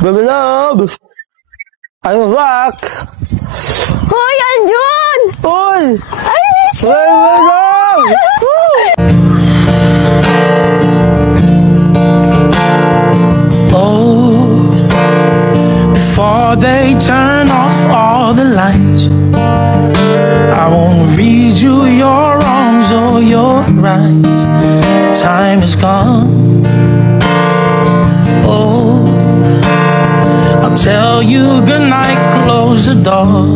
Baby love! I'm back! Hoy, Anjun! Hoy! I miss you! Baby love! Oh, before they turn off all the lights, I won't read you your wrongs or your rights. Time is gone. Oh, I'll tell you goodnight, close the door.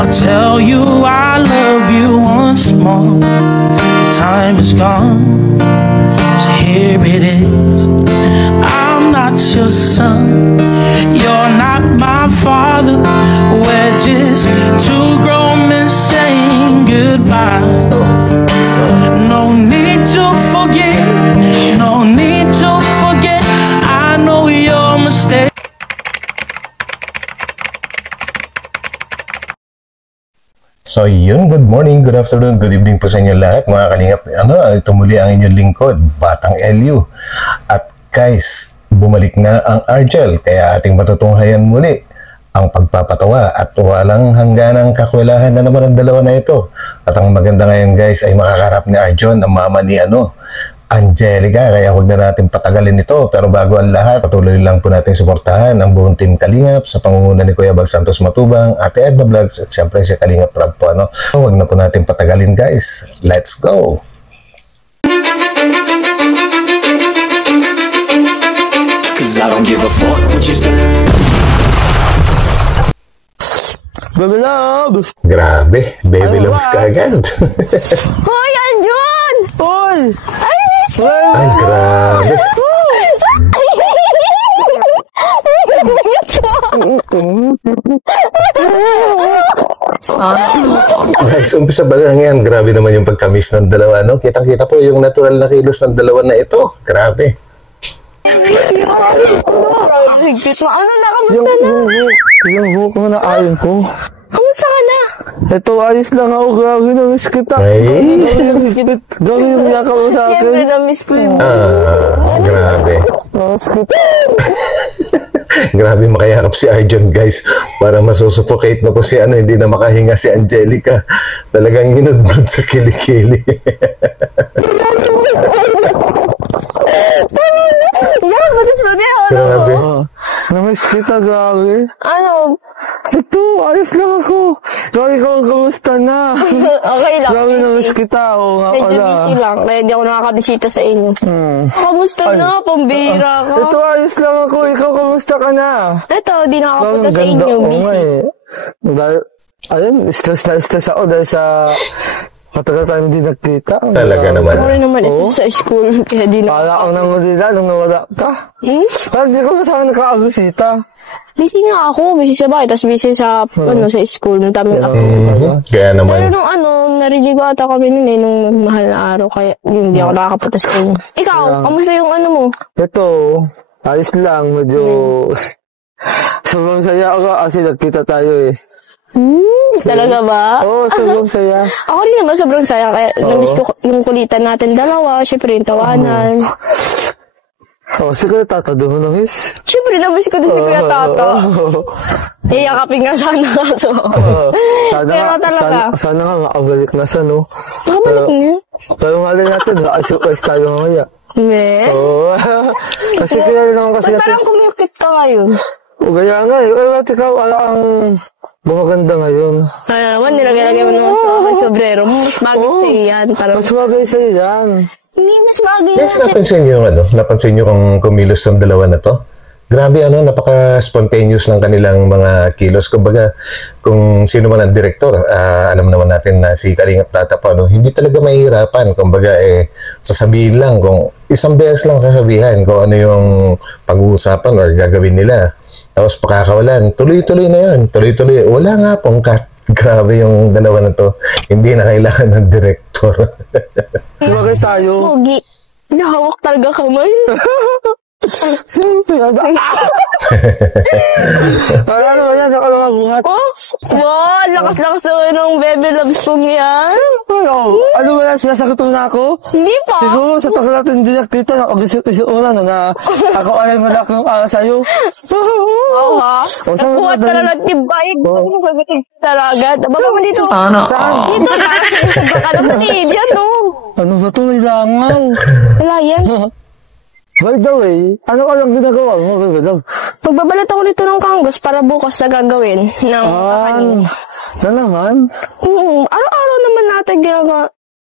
I'll tell you I love you once more. Time is gone, so here it is. I'm not your son, you're not my father. We're just two grown men saying goodbye. No need to forgive, no need to forget. I know your mistake. So yun, good morning, good afternoon, good evening po sa inyo lahat mga kalingap. Ito muli ang inyong lingkod, Batang LU. At guys, bumalik na ang Argel, kaya ating matutunghayan muli ang pagpapatawa at walang hangganang kakwelahan na naman ang dalawa na ito. At ang maganda ngayon guys ay makakarap ni Arjon, ang mama ni Angelica, kaya huwag na natin patagalin ito. Pero bago ang lahat, patuloy lang po natin suportahan ang buong team Kalingap sa pangunguna ni Kuya Bal Santos Matubang, Ate Edna Vlogs at syempre si Kalingap Rab po. Huwag na po natin patagalin guys. Let's go! Cause I don't give a fuck what you say. Baby love! Grabe, baby loves ka agad. Hoy, Anjun! Hoy! I miss you! Ay, grabe. Guys, umpisa ba lang yan? Grabe naman yung pagkamis ng dalawa, no? Kitang-kita po yung natural na kilos ng dalawa na ito. Grabe. Higpit mo. Ano na? Kamusta na? Yung buhok mo na ayon ko. Kamusta ka na? Ito, ayos lang ako. Grabe na miss kita. Ay. Grabe yung yakap mo sa akin. Siyempre na-miss ko yun. Grabe. Miss kita. Grabe makayakap si Arjon, guys. Para masusuffocate na po si hindi na makahinga si Angelica. Talagang ginudbud sa kilikili. Yan, batis mo niya. Grabe. Na-miss kita, grabe. Ano? Ito, ayos lang ako. Grabe, ikaw, kamusta na? Okay lang. Grabe, na-miss kita. Oo nga Medyo pala. busy lang. Kaya di ako nakakabisita sa inyo. Kamusta na? Pambira ka. Ito, ayos lang ako. Ikaw, kamusta ka na? Ito, di Grabe, nakakapunta ang sa ganda. inyo. Oo nga Busy. eh. Dahil, ayun, stress ako dahil sa matagal tayong hindi nagkita. Talaga naman. Ako rin naman ito sa school. Kaya di na. Para akong nangulila nung nawala ka. Pero di ko masama nakakabisita. Busy nga ako. Busy sa bahay. Tapos busy sa, sa school. Nung tamang ako. Kaya Pero naman. nung narinig ko ata kami nun nung mahal na araw. Kaya hindi ako nakakapunta sa inyo. Ikaw, kamusta yung mo? Ito, ayos lang. Medyo sobrang saya ako kasi nagkita tayo eh. Talaga ba? Oo, sobrang saya. Ako rin naman sobrang saya. Kaya namiss ko yung kulitan natin dalawa. Siyempre yung tawanan. Si Kuya Tata doon mo nangis. Siyempre namiss ko din si Kuya Tata. Iyakapin nga sana kaso. Pero talaga. Sana nga makabalik na sa no. Makabalik niya. Pero nga rin natin, nakasukas tayo mamaya. Ne? Oo. Kasi kaya naman kasi Ba't parang kumikit ka ngayon? Kaya nga eh. At ikaw, ang gumaganda ngayon. Kaya naman, nilagay-lagay mo naman sa sobrero mo. Mas bagay sa'yo yan. Parang, Mas bagay sa'yo yan. hindi, mas bagay Guys, yan. napansin nyo yung napansin nyo kung kumilos ng dalawa na to? Grabe napaka-spontaneous ng kanilang mga kilos. Kumbaga, kung sino man ang direktor, alam naman natin na si Kalingap Tata po, hindi talaga mahihirapan. Kumbaga, sasabihin lang, kung isang beses lang sasabihan kung ano yung pag-uusapan or gagawin nila. Tapos pakakawalan, tuloy-tuloy na yun. Tuloy-tuloy. Wala nga pong cut. Grabe yung dalawa na to. Hindi na kailangan ng direktor. Bagay tayo. Pogi. Nahawak talaga kamay. Ano ba yan? Saka lang buhat. Oh? Wow, lakas-lakas naman ng baby loves kong yan. Ano ba yan? Sinasakit mo na ako? Hindi pa. Siguro sa tagal natin hindi nakita na isuunan na ako alay mo lang yung sa'yo. Oo ha? O, saan Nakuha mo talaga tibay. Ano mo sabihin talaga? Baba mo dito. Saan? Dito na. Sabak ka naman eh. Diyan no. Ano ba ito? May langaw. Wala yan. By the way, ano ka lang ginagawa mo? By the way. Magbabalat ako nito ng kanggos para bukas na gagawin ng kakanin. Na naman? Araw-araw naman natin ginagawa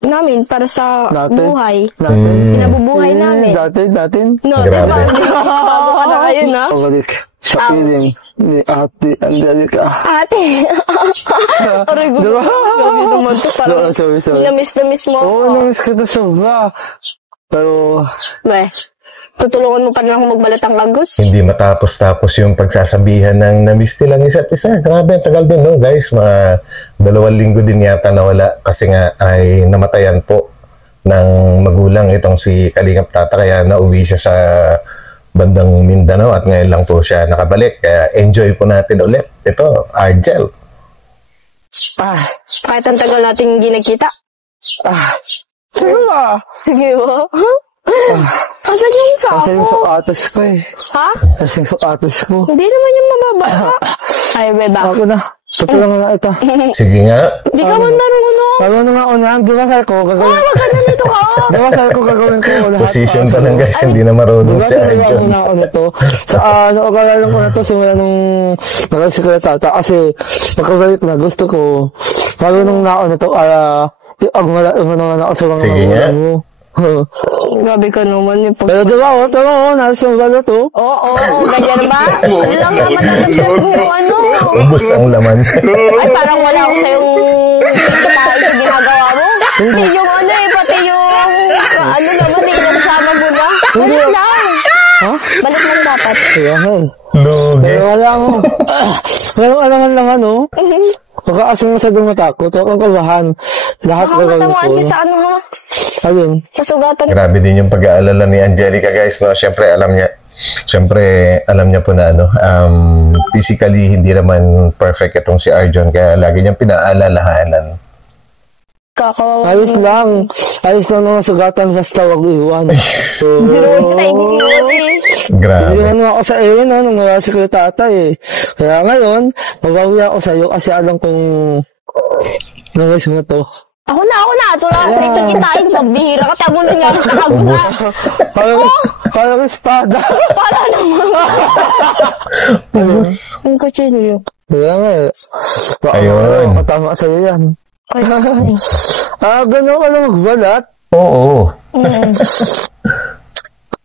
namin para sa buhay. Natin? Pinabubuhay namin. Natin? No, Grabe. diba? Bago ka na kayo na. Pagalik. Sa piling. Ni ate. Ang galing ka. Ate. Aray ko. Diba? Gabi naman to. Parang Sorry. namiss mo. Oo, namiss ka na sobra. Pero, Tutulungan mo pa na ako magbalat ang kanggos? Hindi matapos-tapos yung pagsasabihan ng na-miss nilang isa't isa. Grabe, tagal din, no, guys? Mga 2 linggo din yata nawala kasi nga ay namatayan po ng magulang itong si Kalingap Tata. Kaya nauwi siya sa bandang Mindanao at ngayon lang po siya nakabalik. Kaya enjoy po natin ulit. Ito, Argel. Kahit ang tagal natin hindi nagkita. sige ba? Sige ba? Asan yung sako? Kasi yung sapatos ko eh. Ha? Kasi yung sapatos ko. Hindi naman yung mababa. Ay, beba. Ako na. Tutulong na ito. Sige nga. Di ka man marunong. Marunong nga unahan. Di ba sabi ko gagawin? Wag ka na nito ka. Di ba sabi ko gagawin ko lahat? Position pa lang, guys. Hindi na marunong si Argel. Diba ako nito? Sa nakagalan ko na ito simula nung nagal si Kuya Tata kasi pagkabalik na gusto ko marunong na ako nito umano ako sa mga Sige nga. Grabe ka naman yung Pero diba nasa yung galo to. Oo, ganyan ba? Ano lang naman ang ano? Ubus ang laman. Ay, parang wala ako sa'yong tayo sa ginagawa mo. Hindi yung ano eh, pati yung ano naman eh, nagsama mo na. Balik lang. Ha? Balik lang dapat. Ayan. Lugi. Pero wala mo. Walang alangan lang ano. Pagkaasin mo sa dumatakot, huwag kang kabahan. Lahat Baka gagawin matamaan ko. ka sa ano ha? Ayun. Masugatan. Grabe din yung pag-aalala ni Angelica, guys, no? Siyempre alam niya po na physically hindi naman perfect itong si Arjon kaya lagi niyang pinaalalahanan. Kakawawa. Ayos lang mga sugatan basta wag iwan. So, Pero kita iniiwan eh. Grabe. iniwan mo ako sa iyo nung wala si Kuya Tata eh. Kaya ngayon, magbawi ako sa iyo kasi alam kong nangis mo to. Ako na. Ito lang. Ito kitain. Pambihira ka. Tamo na nga sa Ubus. Parang espada. Para naman. Ubus. Ang kutsilyo. Kaya nga eh. Ayun. Matama sa iyo yan. Gano'n ka lang magbalat. Oo.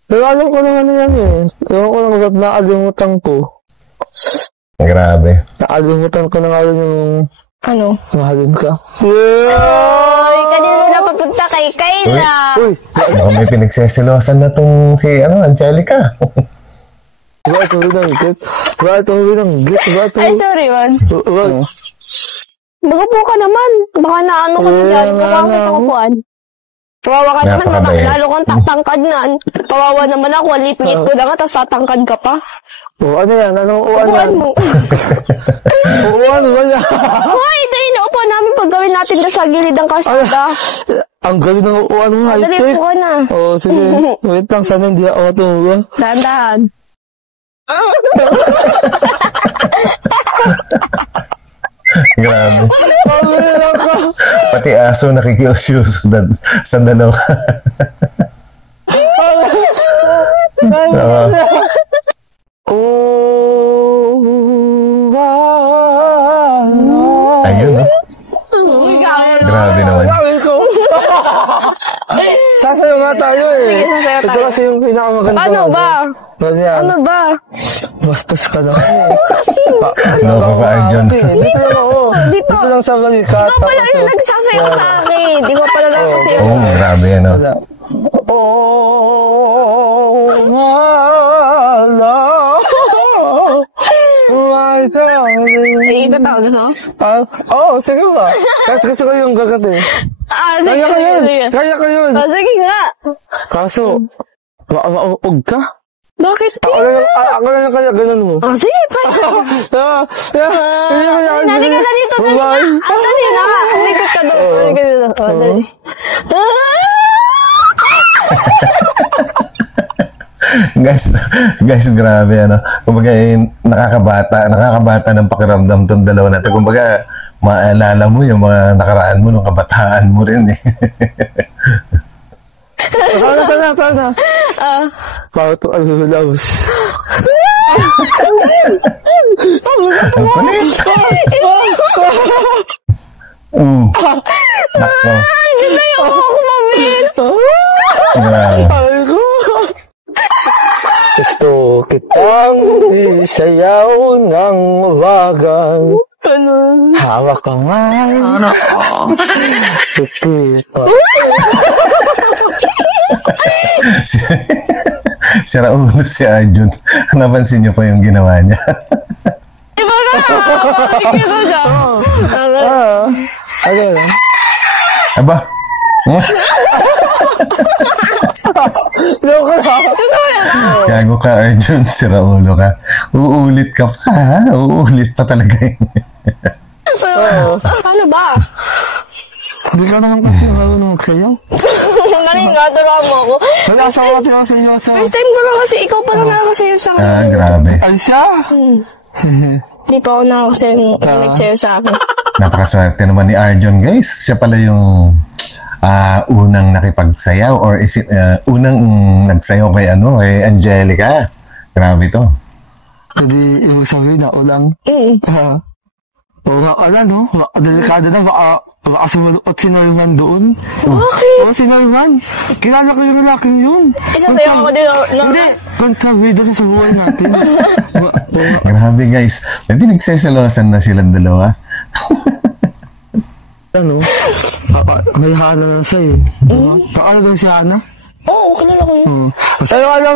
Pero alam ko naman yan eh. Alam ko lang ba't nakalimutan ko. Grabe. Nakalimutan ko na nga rin yung Ano? mahalin ka. Oy, kanina na papunta kay Kayla. Uy! Baka may pinagseselosan na tong si Angelica. Ba ito binanggit? Ay, sorry man. Baka po ka naman. Baka na ano ka dyan. Baka ka kakuan. Kawawa ka naman. Napakabait. Lalo kang tatangkad na. Kawawa naman ako. Lipit ko na nga. Tapos tatangkad ka pa. Ano yan? Anong uwan yan? Upuan mo. Uwan ba yan? Hoy, ito yung upuan namin pag gawin natin doon sa gilid ng kalsada. Ang galing ng uwan mo, Dali high-tech. po na. Oo, sige. Wait lang, sana hindi ako tumuwa. Dahan-dahan. Grabe. Pati aso nakikiusyuso sa dalawa. Ayun, no? Grabe naman. Sasayo nga tayo eh. Sige, sasayaw Ito tayo. kasi yung pinakamaganda. Ano ba? Ganyan. Ano ba? Bastos ka na. Loko ka, Arjon. Dito lang ako. Dito. Dito lang sa balikat. Ikaw pala yung nagsasayaw sa akin. Di ko pala nagsasayaw. Oo, grabe, ano? My darling. Iikot ako gusto mo? Sige ba? Kasi gusto ko yung gagatin. Sige. Kaya ko yun. Sige. Kaya ko yun. Sige nga. Kaso, mauog ka? Bakit? Ako na kaya ganun mo. Oh, sige, pa. Dali ka na dito. Dali na. Umikot ka doon. Umikot ka doon. Dali. guys, grabe ano. Kumbaga nakakabata ng pakiramdam tong dalawa na to. Kumbaga maalala mo yung mga nakaraan mo nung kabataan mo rin eh. Sana. Bakit ito ang lulaws? Ang kulit. Nako. Hindi na ako kumamit. Grabe. Gusto kitang isayaw ng wagang. Ano? Hawak ka man. Sipit. Sira ulo si Arjun. Napansin niyo pa yung ginawa niya. Iba na! Ikito siya. Ano na? Aba? Gago ka, Arjun. Sira ulo ka. Uulit ka pa, ha? Uulit pa talaga yun. Paano ba? Hindi ka naman kasi marunong magsayaw. Naningadara mo ako. Wala sa ako natin magsayaw sa... First time ko na kasi, ikaw pa lang nakakasayo sa akin. Grabe. Ay siya? Hindi pa ako nagsayo sa akin. Napakaswerte naman ni Arjun, guys. Siya pala yung unang nakipagsayaw or is it unang nagsayaw kay Angelica. Grabe to. Hindi yung sabihin na ulang. Oo nga, no? Delikado na, baka sumalukot si Norman doon. Bakit? Oo, si Norman. Kilala ko yung lalaking yun. Isasayaw ako din. Hindi, kontrabida sa buhay natin. Grabe, guys. May pinagsesalosan na silang dalawa. Ano? May Hana na siya eh. Pakala ba si Hana? Oo, kilala ko yun. Pero alam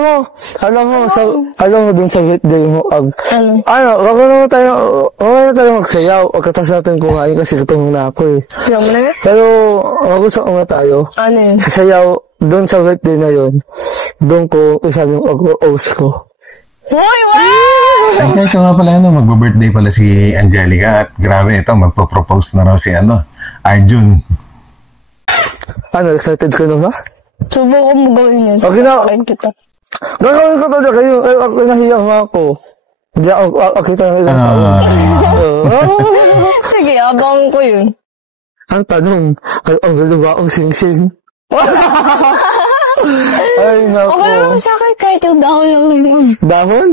mo dun sa birthday mo, wag na tayo magsayaw, pagkatas natin kumain kasi katulong na ako eh. Alam mo na yun? Pero, mag-usap muna tayo. Ano yun? Sasayaw, dun sa birthday na yun, dun ko isa yung host ko. Uy, wow! Ay, guys, so nga pala, magbo-birthday pala si Angelica at grabe ito, magpo-propose na raw si Arjun. Excited ka na ba? Subukan mo gawin yun. Okay na. Kita. Gagawin ko talaga kayo. Ako nahiya ako. Hindi ako kita ng ilang taon. Sige, abang ko yun. Ang tanong, ang galawa ang sing-sing. Ay, naku. Okay lang sa akin kahit yung dahon lang yun. Dahon?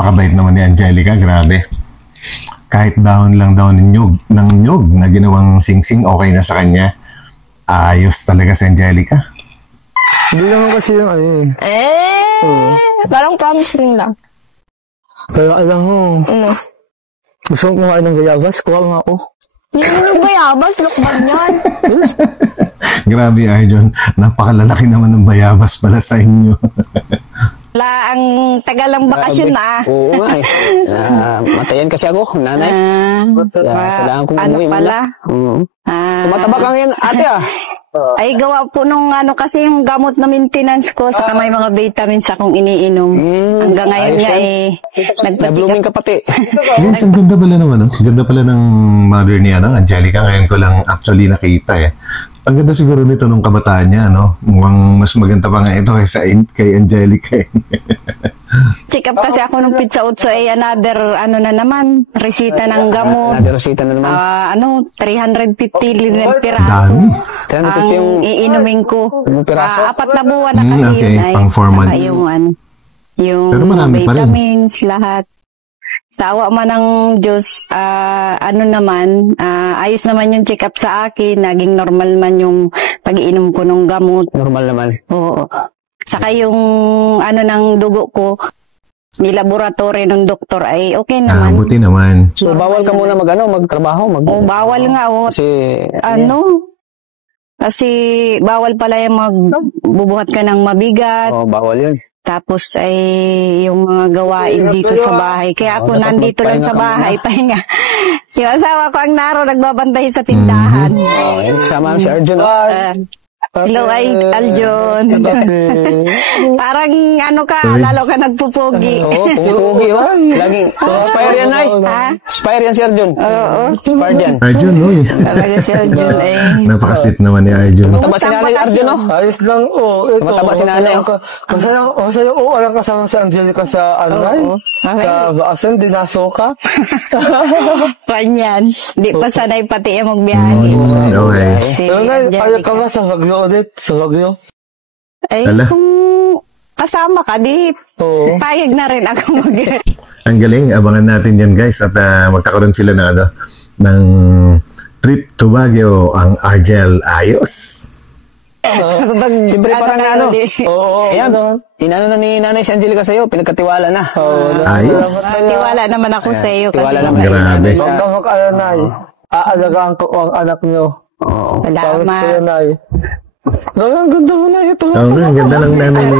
Pakabait naman ni Angelica, grabe. Kahit dahon lang daw ng nyug na ginawang sing-sing, okay na sa kanya. Ayos talaga si Angelica. Hindi naman kasi yung parang promise ring lang. Pero alam mo, Ano? gusto ko kumain ng gayabas, kuha nga ako. Yung bayabas, lukban yan. Grabe, Arjun. Napakalalaki naman ng bayabas pala sa inyo. Ang tagal ng bakasyon na. Oo nga eh. Matayan kasi ako, nanay. Kailangan kong umuwi muna. Tumataba ka ngayon, ate Ay, gawa po nung kasi yung gamot na maintenance ko, saka may mga vitamins akong iniinom. Hanggang ngayon nga na-blooming ka pati. Guys, ang ganda pala naman. Ang ganda pala ng mother ni Angelica. Ngayon ko lang actually nakita eh. Ang ganda siguro nito nung kabataan niya, no? Mukhang mas maganda pa nga ito kay Angelica eh. Check up kasi ako nung pizza 8 another na naman, resita ng gamot. Another resita na naman. 350 piraso. Dami. Ang iinumin ko. Piraso? 4 na buwan na kasi okay. yun. Pang 4 months. Yung pero marami pa rin. Vitamins, lahat. Sawa man ng Diyos, ayos naman yung check up sa akin. Naging normal man yung pag-iinom ko ng gamot. Normal naman. Oo. Saka yung ng dugo ko, ni laboratory ng doktor ay okay naman. Buti naman. So, bawal ka muna magtrabaho? Bawal nga. Kasi bawal pala yung magbubuhat ka ng mabigat. Bawal yun. Tapos ay yung mga gawain dito sa bahay. Kaya ako nandito lang sa bahay, pahinga. Yung asawa ko ang nagbabantay sa tindahan. Kasama si Arjun. Hello, Aljon. Parang ano ka, lalo ka nagpupogi. Oo, pumupugi, oh. Laging, inspire yan, Nay. Inspire yan si Arjun. Oo. Inspire yan. Arjun, uy. Talaga si Aljon, eh. Napaka-sweet naman ni Arjun. Tumataba si Nanay Arjun, oh. Ayos lang, ito. Tumataba si Nanay, oh. Masaya, alam kasama si Angelica sa sa Baasan, dinasoka. Panyan. Di pa sanay pati yung magbiyahe. Okay. Pero Nay, ayaw ka ba sa Bagyo ulit? Sa Bagyo? Ay, kung kasama ka, di payag na rin ako mag- Ang galing, abangan natin yan guys at magkakaroon sila ng trip to Baguio ang Argel. Ayos. Siyempre parang ano. Oo. Ayan, inano na ni Nanay si Angelica sa'yo, pinagkatiwala na. Ayos. Tiwala naman ako sa iyo. Tiwala naman. Grabe. Huwag kang mag-alanay. Aalagaan ko ang anak nyo. Salamat. Ang ganda mo na ito. Oo, ang ganda ng nanay ni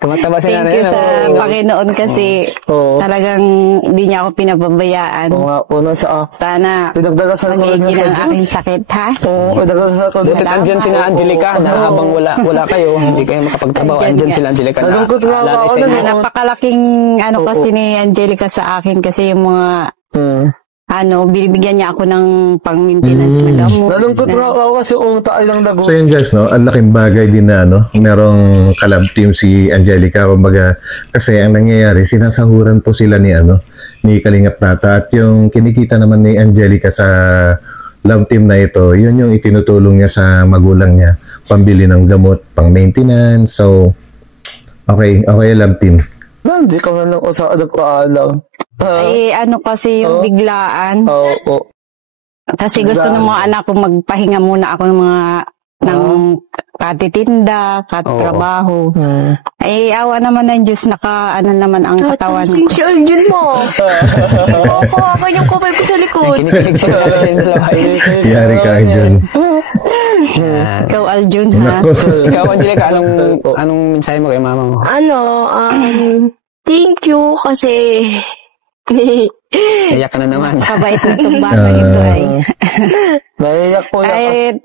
Tumataba si Thank Nanay. you sa Panginoon kasi talagang hindi niya ako pinababayaan. Una sa Sana pinagdalasan ko rin magiging sa ang Diyos. aking sakit, ha? Oo, pinagdalasan ko rin. Butit andyan si Angelica na habang wala kayo, hindi kayo makapagtrabaho. Andyan sila Angelica na Nalungkot nga ako lalay sa na. inyo. Napakalaking kasi ni Angelica sa akin kasi yung mga binibigyan niya ako ng pang-maintenance na gamot. Nalungkot nga ako kasi tayo lang nago. So yun guys, no, ang laking bagay din na merong collab team si Angelica, kumbaga, kasi ang nangyayari, sinasahuran po sila ni Kalingap Tata, at yung kinikita naman ni Angelica sa love team na ito, yun yung itinutulong niya sa magulang niya, pambili ng gamot, pang maintenance. So okay love team. Hindi ka man lang ko sa alam. Ay, kasi yung biglaan. Oo. Kasi gusto ng mga anak ko magpahinga muna ako ng katitinda, katrabaho. Ay, awa naman ng Diyos, naman ang katawan ko. Si Aljun mo. Kawawa yung kamay ko sa likod. Kinikilig sila sa inyo dalawa. Yari ka dyan. Ikaw, Aljun, ha? Ikaw, Angelica, anong mensahe mo kay mama mo? Thank you kasi Iyak ka na naman. Kabait na itong bata ito ay. Naiyak po lang.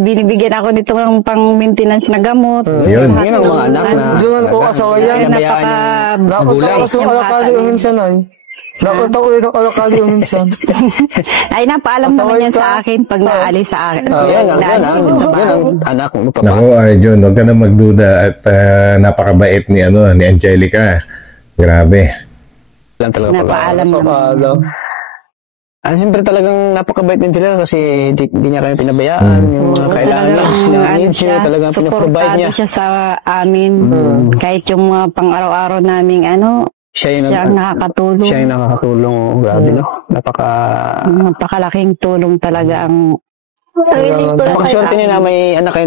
Binibigyan ako nito ng pang-maintenance na gamot. Yun. Yun ang mga anak na. Yun po asawa yan. Magulang. Nakita ko sa alakali yung minsan ay. Nakita ko yung alakali yung minsan. Ay, napaalam naman yan sa akin pag naalis sa akin. Yan ang anak mo. Naku, Arjun, huwag ka na magduda at napakabait ni Angelica. Grabe. Lang talaga napaalam naman. Siyempre talagang napakabait din sila kasi di niya kayo pinabayaan. Yung mga kailangan niya, talagang pinaprovide niya. Siya sa amin. Kahit yung mga pang-araw-araw naming siya ang nakakatulong. Siya yung nakakatulong. Grabe, no? Napakalaking tulong talaga ang napakaswerte niyo na may anak kayo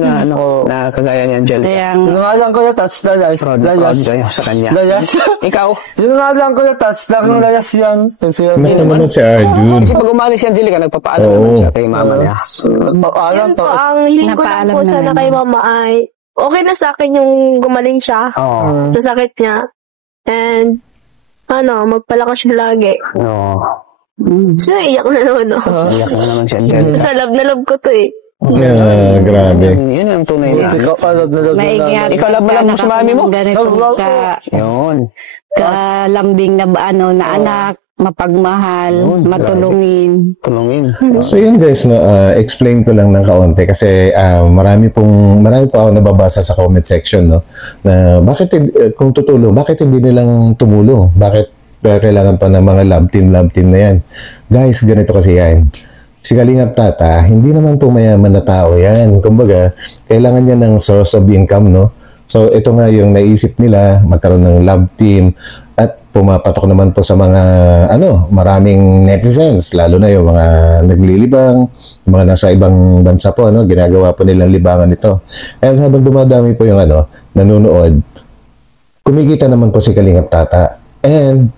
na kagaya ni Angelica. Yung nga lang ko na touch na layas. Proud kayo sa kanya. Layas. Ikaw? Yung nga lang ko na touch. Lang layas yan. Naku naman si Arjun. Kasi pag umalis si Angelica, nagpapaalam naman siya kay mama niya. Nagpapaalam po. Ang hiling ko lang po sana kay mama ay okay na sa akin yung gumaling siya sa sakit niya. And magpalakas siya lagi. So, iyak na naman ako. Iyak na naman si Angelica. Sa love na love ko to eh. Grabe. Yun ang tunay na. Ikaw love mo sa mami mo? Yun. Kalambing na na anak, mapagmahal, matulungin. So yun guys, explain ko lang ng kaunti kasi marami po ako nababasa sa comment section, na bakit kung tutulong, bakit hindi nilang tumulong? Bakit kailangan pa ng mga love team na yan? Guys, ganito kasi yan. Si Kalingap Tata, hindi naman po mayaman na tao yan. Kumbaga, kailangan niya ng source of income, no? So, ito nga yung naisip nila, magkaroon ng love team at pumapatok naman po sa mga, maraming netizens, lalo na yung mga naglilibang, mga nasa ibang bansa po, ginagawa po nilang libangan ito. And habang dumadami po yung, nanonood, kumikita naman po si Kalingap Tata. And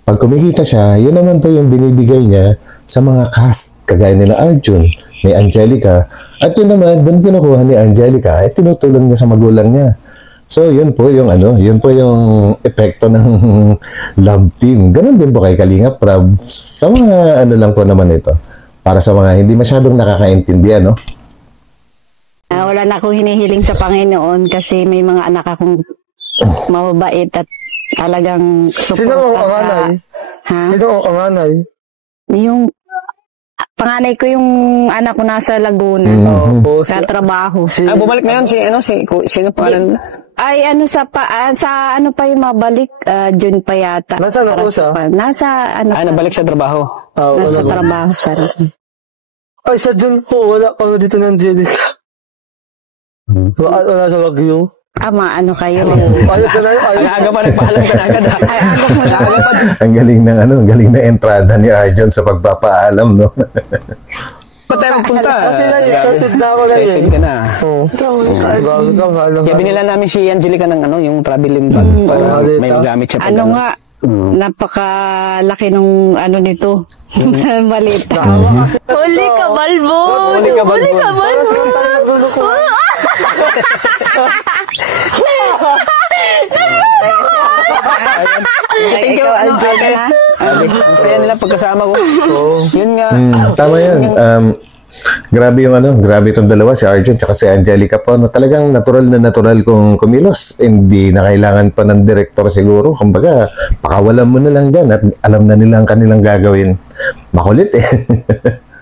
pag kumikita siya, yun naman po yung binibigay niya sa mga cast, kagaya nila Arjun, ni Angelica. At yun naman, doon kinukuha ni Angelica, ay tinutulong niya sa magulang niya. So, yun po yung epekto ng love team. Ganon din po kay Kalingap Prab. Sa mga lang po naman ito. Para sa mga hindi masyadong nakakaintindihan, Wala na akong hinihiling sa Panginoon kasi may mga anak akong mababait at talagang Sino ang anay? Sino ang anay? Yung panganay ko yung anak ko nasa Laguna. Sa trabaho. Bumalik na yun sino pangalan? Ay, sa ano pa yung mabalik? June pa yata. Nasa ano siya? Nabalik sa trabaho. Nasa trabaho. Ay, sa June po, wala ka dito ng Angelica. Wala sa Wagyu. Ano kayo? Aga pa nagpaalam ka na agad. Ang galing ng entrada ni Arjon sa pagpapaalam, no? Ba't tayo magpunta? Excited na ako na Excited ka na. Kaya binila namin si Angelica ng yung traveling bag para may magamit siya. Napakalaki nung nito. Maliit. Huli ka, Balbo! Huli ka, Balbo! Thank you, Angela. Ang saya nila pagkasama ko. Yun nga. Tama yan. Grabe itong dalawa, si Arjon at si Angelica po, talagang natural kung kumilos. Hindi na kailangan pa ng director siguro. Kumbaga, pakawalan mo na lang dyan at alam na nila ang kanilang gagawin. Makulit eh.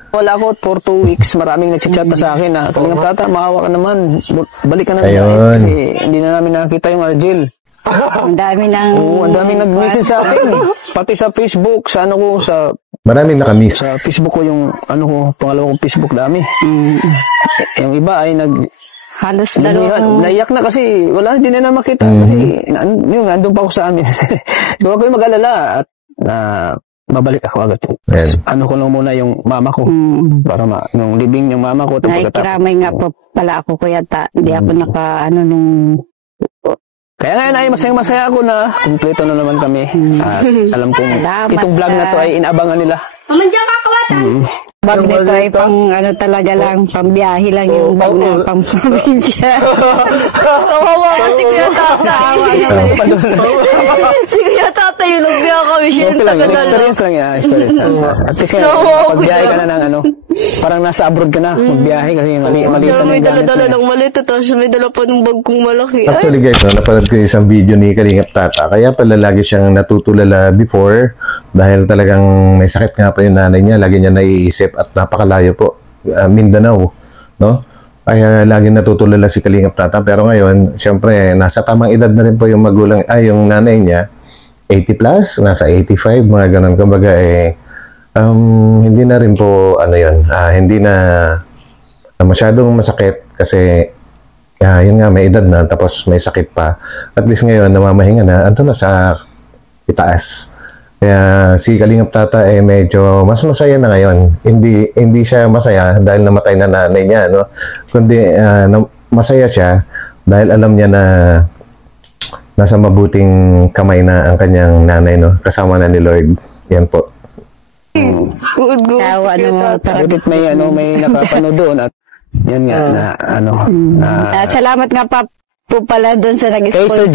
Wala ako for 2 weeks. Maraming nagchat na sa akin na talagang tata, maawa ka naman. Balik ka na Ayun. Kasi hindi na namin nakakita yung Argel. Ang dami nag-message sa akin. Pati sa Facebook, sa maraming nakamiss. Sa Facebook ko yung pangalawa kong Facebook dami. Yung iba ay halos dalawang naiyak na kasi hindi na makita kasi andun pa ako sa amin. Doon ako yung mag-alala at babalik ako agad. Ko lang muna yung mama ko para yung libing yung mama ko. Kiramay nga po pala ako kuya hindi ako Kaya ngayon ay masayang-masaya ako na kumpleto na naman kami. At alam kong itong vlog na to ay inaabangan nila. Mamandyan ka, kawatan! Bag nito ay talaga lang, pambiyahe lang yung bag na pang-probinsya. Kawawa ka si Kuya Tatay. Si Kuya Tatay yung nagbiya kami siya yung tagadalo. Experience lang yan. At least pagbiyahe ka na ng parang nasa abroad ka na, magbiyahe kasi maliit na yung may dala-dala ng maliit, tapos may dala pa ng bag kong malaki. Actually guys, napanood ko isang video ni Kalingap Tata. Kaya pala lagi siyang natutulala before dahil talagang may sakit nga pa yung nanay niya. Lagi niya naiisip at napakalayo po. Mindanao, no? Kaya lagi natutulala si Kalingap Tata. Pero ngayon, syempre, nasa tamang edad na rin po yung yung nanay niya. 80 plus, nasa 85, mga ganun. Kumbaga hindi na rin po, hindi na masyadong masakit kasi yun nga, may edad na, tapos may sakit pa. At least ngayon, namamahinga na, ando na sa itaas. Kaya si Kalingap Tata medyo mas masaya na ngayon. Hindi siya masaya dahil namatay na nanay niya, no? Kundi masaya siya dahil alam niya na nasa mabuting kamay na ang kanyang nanay, no? Kasama na ni Lord. Yan po. Good. Butit may nakapanood doon at yun nga salamat nga po pala doon sa nag-sponsor.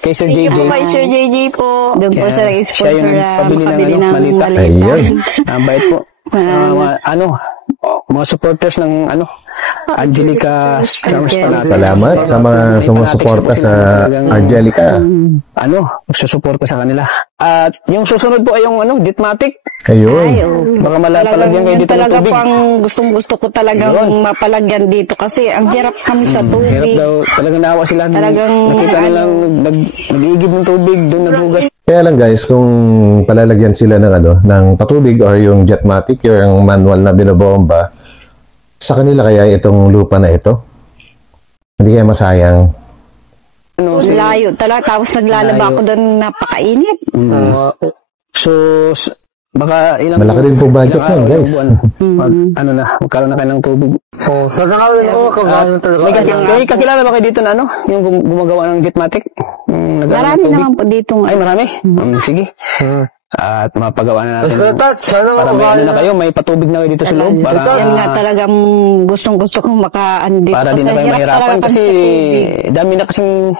Kay Sir JJ. Kay Sir JJ po. Doon po sa nag-sponsor makabili ng malita. Ayun. Ang bait po. Mga supporters ng Angelica Charms Palacio. Salamat sa mga sumusuporta sa Angelica. Magsusuporta sa kanila. At yung susunod po ay yung Ditmatic. Ayun. Baka malapalagyan kayo dito ng talaga tubig. pang gustong-gusto ko talagang mapalagyan dito kasi ang hirap kami sa tubig. Hirap daw. Talagang naawa sila. Talagang nakita nilang nag-iigib ng tubig, doon naghugas. Kaya lang guys, kung palalagyan sila ng patubig or yung Jetmatic, yung manual na binobomba, sa kanila kaya itong lupa na ito? Hindi kaya masayang? Layo talaga. Tapos naglalaba ako doon, napakainit. Baka malaki rin po budget nun, guys. Magkaroon na kayo ng tubig. So nakawin ako, May kakilala ba kayo dito na yung gumagawa ng Jetmatic? Marami naman po dito. Ay, marami? Sige. At mapagawa na natin. Sana para may na kayo, may patubig na kayo dito sa loob. Yan nga talagang gustong-gusto kong makaandito. Para din na kayo mahirapan kasi dami na kasing,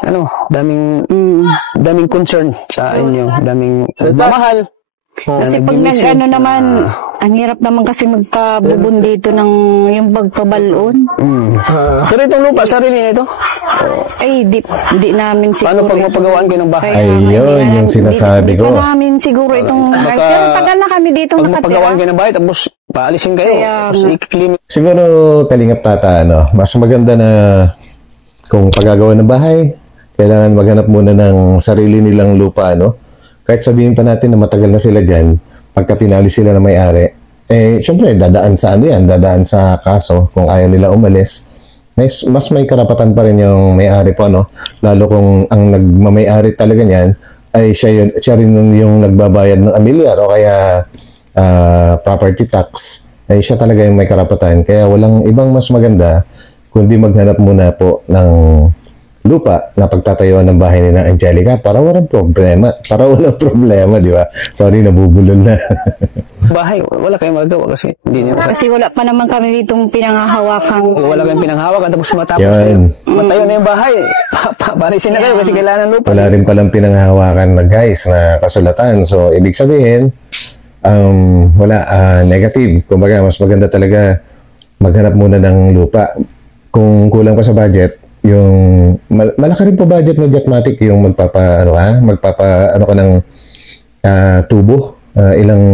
daming concern sa inyo. Daming mamahal. Kasi pag nag-ano naman, ang hirap naman kasi magpabubon dito ng yung pagpabalon. Pero itong lupa, sarili nito? Ay, di namin siguro. Paano pag mapagawaan kayo ng bahay? Ayun, yung sinasabi ko. Di namin siguro itong... Pero tagal na kami dito pag nakatira. Pag mapagawaan kayo ng bahay, tapos paalisin kayo. Siguro, Kalingap Tata, mas maganda na kung paggagawa ng bahay, kailangan maghanap muna ng sarili nilang lupa, Kahit sabihin pa natin na matagal na sila dyan, pagka pinali sila na may-ari, syempre, dadaan sa kaso kung ayaw nila umalis. Mas may karapatan pa rin yung may-ari po, Lalo kung ang nagmamay-ari talaga niyan, ay siya rin yung nagbabayad ng amilyar o kaya property tax, ay siya talaga yung may karapatan. Kaya walang ibang mas maganda kundi maghanap muna po ng lupa na pagtatayuan ng bahay ni na Angelica para walang problema. Di ba? Sorry, nabubulol na. Bahay, wala kayong magagawa kasi hindi niyo. Kasi wala pa naman kami ditong pinanghahawakan. Wala kayong pinanghahawakan tapos matayo na yung bahay. Parisin na kayo kasi kailangan ng lupa. Wala rin palang pinanghahawakan na guys na kasulatan. So, ibig sabihin, negative. Kumbaga, mas maganda talaga maghanap muna ng lupa. Kung kulang pa sa budget, yung malaki rin po budget na Jetmatic yung magpapa ka ng tubo, ilang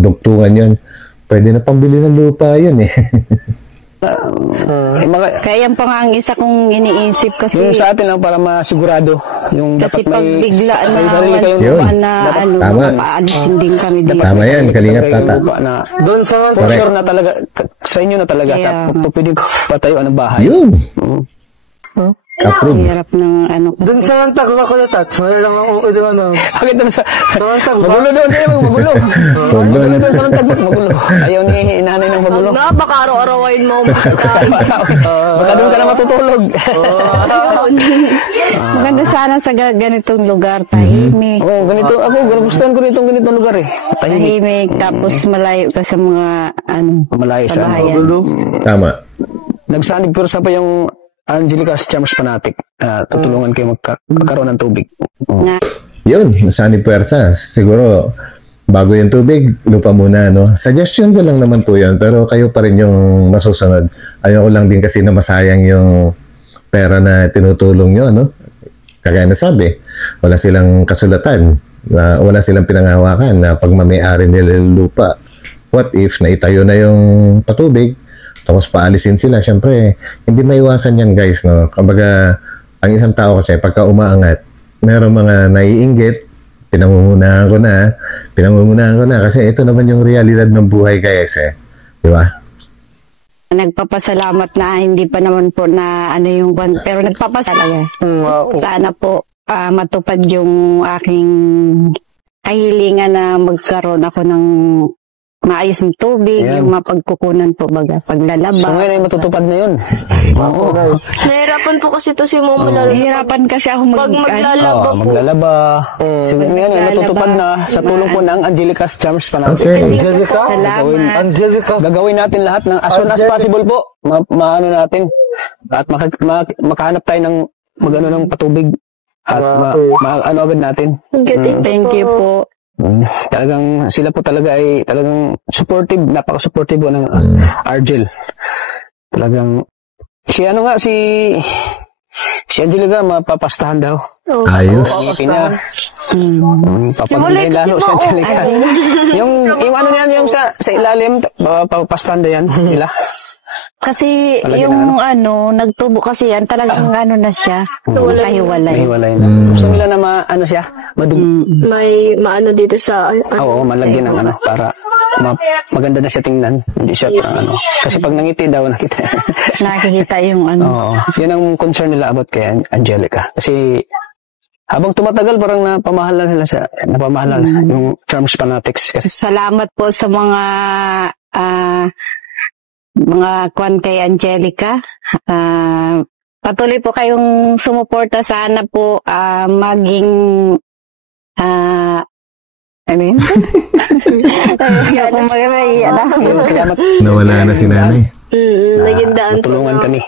dugtungan yun, pwede na pambili ng lupa yun Kaya yan pa nga ang isa kong iniisip kasi yung sa atin lang para masigurado yung kasi dapat pag bigla na paalisin din kami dito. Tama yan, Kalingap Tata. Doon sa sure na talaga sa inyo na talaga pwede patayo ng bahay. Yun. Approve. Hirap ng Doon sa lang tago ako na tat. Wala lang ako Bakit naman sa magulo doon kayo, magulo. Magulo doon sa lang tago, magulo. Ayaw ni inanay ng magulo. Baka araw-arawain mo. Baka doon ka na matutulog. Maganda sana sa ganitong lugar, tahimik. Ganito ako, gustuhan ko nitong ganitong lugar Tahimik, tapos malayo ka sa mga malayo sa bahayan. Tama. Nagsanib pero sa pa yung Angelica's Charms Fanatic. Tutulungan kayo magkaroon ng tubig. Yun, nasanib puwersa. Siguro, bago yung tubig, lupa muna, Suggestion ko lang naman po yan, pero kayo pa rin yung masusunod. Ayaw ko lang din kasi na masayang yung pera na tinutulong nyo, Kagaya na sabi, wala silang kasulatan, wala silang pinanghahawakan na pagmamayari nila yung lupa. What if naitayo na yung patubig, tapos paalisin sila? Siyempre, hindi maiwasan yan, guys, Kumbaga, ang isang tao kasi, pagka umaangat, meron mga naiinggit, pinangungunahan ko na, kasi ito naman yung realidad ng buhay, guys, Di ba? Nagpapasalamat na hindi pa naman po na yung pero nagpapasalamat. Sana po matupad yung aking kahilingan na magkaroon ako ng maayos ng tubig, yung mapagkukunan po paglalaba. So ngayon ay matutupad na yun. Nahirapan po kasi to si Mama lalo. Nahirapan kasi ako maglalaba. Maglalaba. So ngayon ay matutupad na sa tulong po ng Angelica's Charms Fanatic. Okay. Salamat. Gagawin natin lahat ng as soon as possible po. Maano natin. At makahanap tayo ng ng patubig. At maano agad natin. Thank you po. Talagang sila po talaga ay talagang supportive, napaka-supportive po ng Argel. Talagang si Angelica mapapastahan daw. Ayos. Papagulay lalo si Angelica. yung niyan yung sa ilalim papapastahan daw yan nila. Kasi yung nagtubo kasi yan, talagang na siya. Kahiwalay. Na. Gusto nila na siya, may maano dito sa... Oo, malagyan ng para maganda na siya tingnan. Hindi siya Kasi pag nangiti daw, nakikita yung Oo, yun ang concern nila about kay Angelica. Kasi habang tumatagal, parang napamahal na yung Charms Fanatics. Kasi salamat po sa mga kwan kay Angelica. Patuloy po kayong sumuporta. Sana po maging nawala na si nanay. Naging daan po kami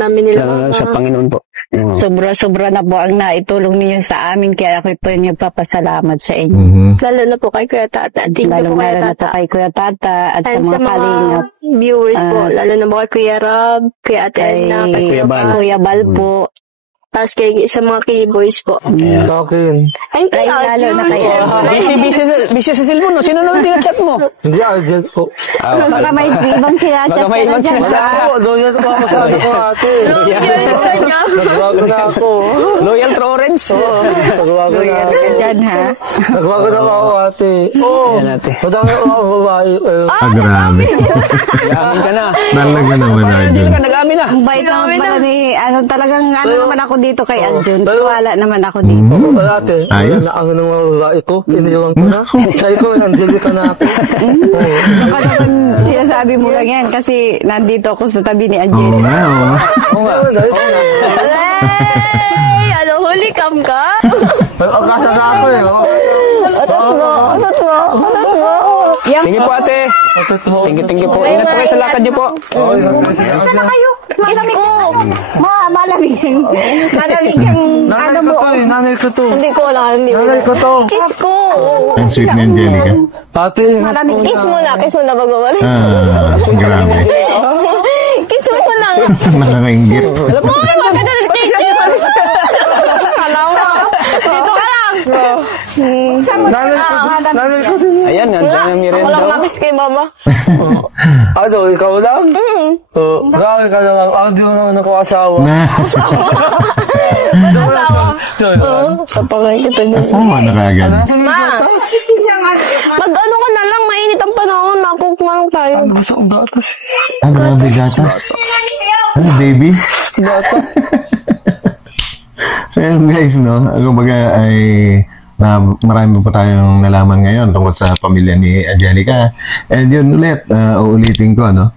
namin nila sa Panginoon po. Sobra-sobra na po ang naitulong ninyo sa amin, kaya ako po nagpapasalamat sa inyo. Lalo na po kay Kuya Tata. Lalo na po kay Kuya Tata at And sa mga kalingap. viewers po, lalo na po kay Kuya Rob, Kuya Ate Edna, kay Kuya Bal po. tapos sa mga keyboys po. Sa akin. Ay, Ay, lalo na kay Busy sa cellphone mo. Sino naman tinachat mo? Hindi, Argel po. Baka may ibang sinachat Baka may ibang sinachat Ako, doon ko masyado ko ate. Nagbago na ako. Loyal to Orange. Nagbago na ako. Diyan, ha? Nagbago na ako ate. Oo. Yan ate. Madami ako babae. Grabe. Yaman ka na. Talaga naman, Hindi Arjun. ka nag-amin na. Ang bait naman pala ni, talagang naman ako dito kay Aljun. Wala naman ako dito. Ate, Ayos. na ang mga babae ko, iniwan ko na. Kaya ko, Angelica na ako. Baka naman sinasabi mo lang yan kasi nandito ako sa tabi ni Oo Angel. nga, oo. Hey! Ano, huli cam ka? Akasa na ako eh. Sige po ate. Thank you po. Ingat po kayo sa lakad niyo po. Saan na kayo? Malamig ko. Malamig. Malamig yung ano mo. Nanay ko to. Hindi ko alam. Nanay ko to. Kiss ko. Ang sweet ni Angelica. Ate, Kiss mo na bago wala. Grabe. Kiss mo siya lang. Nakakaingit. Uy, maganda na kiss. Kala mo. Dito ka lang. nanay ko din. Ayan, nandiyan ang Ako Miranda. lang namiss kay mama. Ano, ikaw lang? Grabe ka naman. Audio naman ako asawa. Sa pangay kita niya. Asawa na kagad. Ma, mag-ano ka na lang, mainit ang panahon, mag-cook na lang tayo. Gusto kong gatas. Ah, grabe gatas. Ano, baby? So yun guys, no? Kumbaga ay marami po tayong nalaman ngayon tungkol sa pamilya ni Angelica. And yun ulit, uulitin ko, no?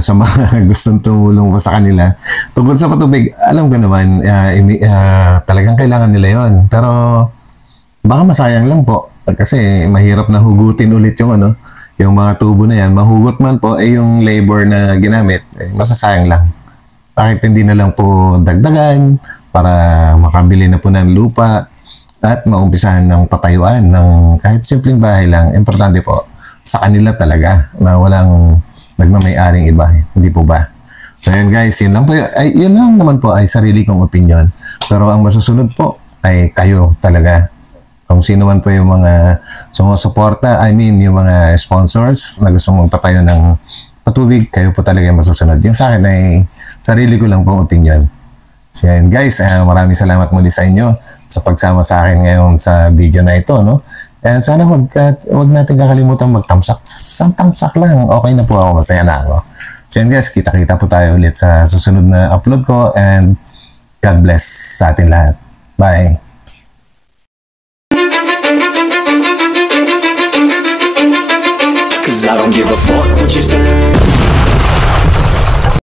Sa mga gustong tumulong po sa kanila tungkol sa patubig, alam ko naman talagang kailangan nila yon, pero baka masayang lang po kasi mahirap na hugutin ulit yung yung mga tubo na yan. Mahugot man po yung labor na ginamit, masasayang lang. Bakit hindi na lang po dagdagan para makabili na po ng lupa at maumpisahan ng patayuan ng kahit simpleng bahay lang. Importante po sa kanila talaga na walang nagmamay-aring iba, hindi po ba? So yun guys, yun lang naman po ay sarili kong opinion. Pero ang masusunod po ay kayo talaga. Kung sino man po yung mga sumusuporta, yung mga sponsors na gusto mong patayo ng patubig, kayo po talaga yung masusunod. Yung sa akin ay sarili ko lang pong opinion. So yan guys, maraming salamat muli sa inyo sa pagsama sa akin ngayon sa video na ito, no? And sana wag natin kakalimutan magtamsak. Tamsak lang, okay na po ako, masaya na ako. So yan guys, kita-kita po tayo ulit sa susunod na upload ko, and God bless sa atin lahat. Bye! I don't give a fuck what you say.